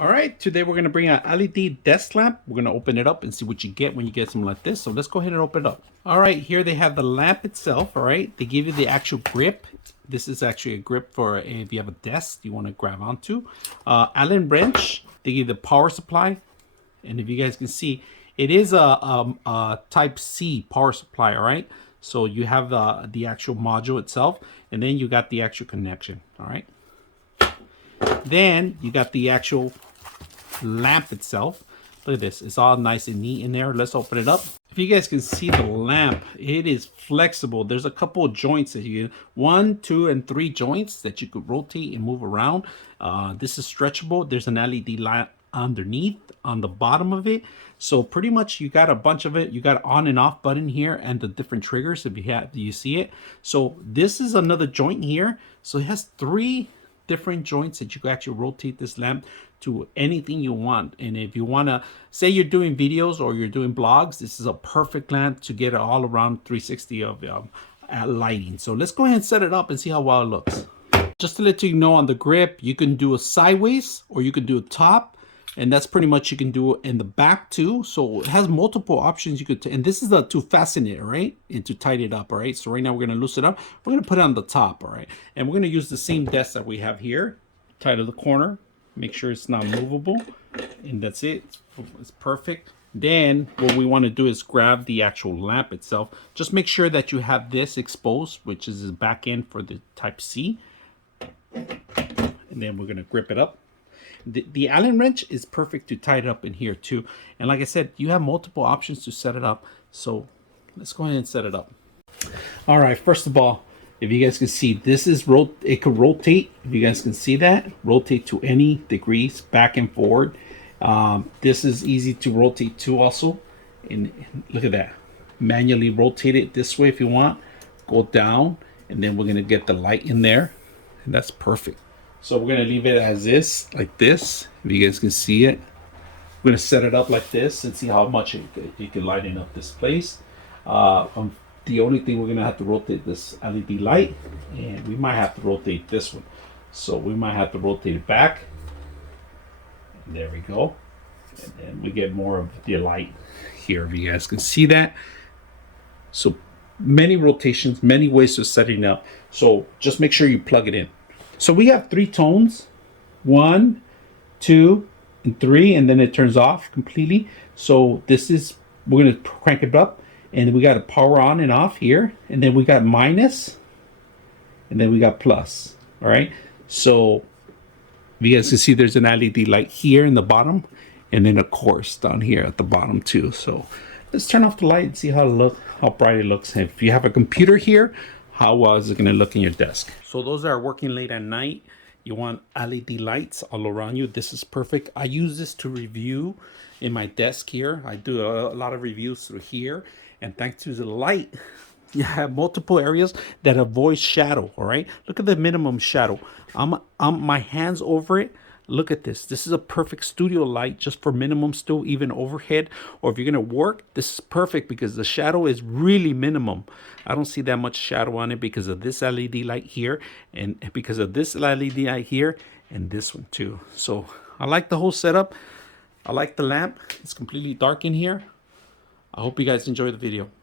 All right, today we're going to bring an LED desk lamp. We're going to open it up and see what you get when you get something like this. So let's go ahead and open it up. All right, here they have the lamp itself. All right, they give you the actual grip. This is actually a grip for if you have a desk you want to grab onto. Allen wrench. They give you the power supply. And if you guys can see, it is a type C power supply. All right, so you have the actual module itself, and then you got the actual connection. All right. Then you got the actual lamp itself. Look at this, it's all nice and neat in there. Let's open it up. If you guys can see the lamp, it is flexible. There's a couple of joints that you can, 1, 2, and 3 joints that you could rotate and move around. This is stretchable. There's an LED lamp underneath on the bottom of it, so pretty much you got a bunch of it. You got on and off button here and the different triggers if you see it. So this is another joint here, so it has 3 different joints that you can actually rotate this lamp to anything you want. And if you want to say you're doing videos or you're doing blogs, this is a perfect lamp to get all around 360 of lighting. So let's go ahead and set it up and see how well it looks. Just to let you know, on the grip, you can do a sideways or you can do a top, and that's pretty much you can do it in the back too. So it has multiple options you could and this is to fasten it, right, and to tighten it up. All right, so right now we're going to loosen it up. We're going to put it on the top. All right, and we're going to use the same desk that we have here, tie to the corner, make sure it's not movable, and that's it. It's perfect. Then what we want to do is grab the actual lamp itself. Just make sure that you have this exposed, which is the back end for the type C, and then we're going to grip it up. The Allen wrench is perfect to tie it up in here too. And like I said, you have multiple options to set it up. So let's go ahead and set it up. All right, first of all, if you guys can see, this is it could rotate. If you guys can see that, rotate to any degrees, back and forward. This is easy to rotate too also. And look at that. Manually rotate it this way if you want. Go down, and then we're gonna get the light in there. And that's perfect. So we're going to leave it as is, like this. If you guys can see it, we're going to set it up like this and see how much it can lighten up this place. The only thing, we're going to have to rotate this LED light, and we might have to rotate this one. So we might have to rotate it back. And there we go. And then we get more of the light here, if you guys can see that. So many rotations, many ways of setting up. So just make sure you plug it in. So we have 3 tones, 1, 2, and 3, and then it turns off completely. So this is, we're going to crank it up, and we got a power on and off here, and then we got minus, and then we got plus. All right. So you guys can see there's an LED light here in the bottom, and then of course down here at the bottom too. So let's turn off the light and see how bright it looks. And if you have a computer here, how well is it going to look in your desk? So those that are working late at night, you want LED lights all around you. This is perfect. I use this to review in my desk here. I do a lot of reviews through here, and thanks to the light, you have multiple areas that avoid shadow. All right, look at the minimum shadow. I'm my hands over it. Look at this. This is a perfect studio light just for minimum still, even overhead. Or if you're going to work, this is perfect because the shadow is really minimum. I don't see that much shadow on it because of this LED light here, and because of this LED light here, and this one too. So I like the whole setup. I like the lamp. It's completely dark in here. I hope you guys enjoy the video.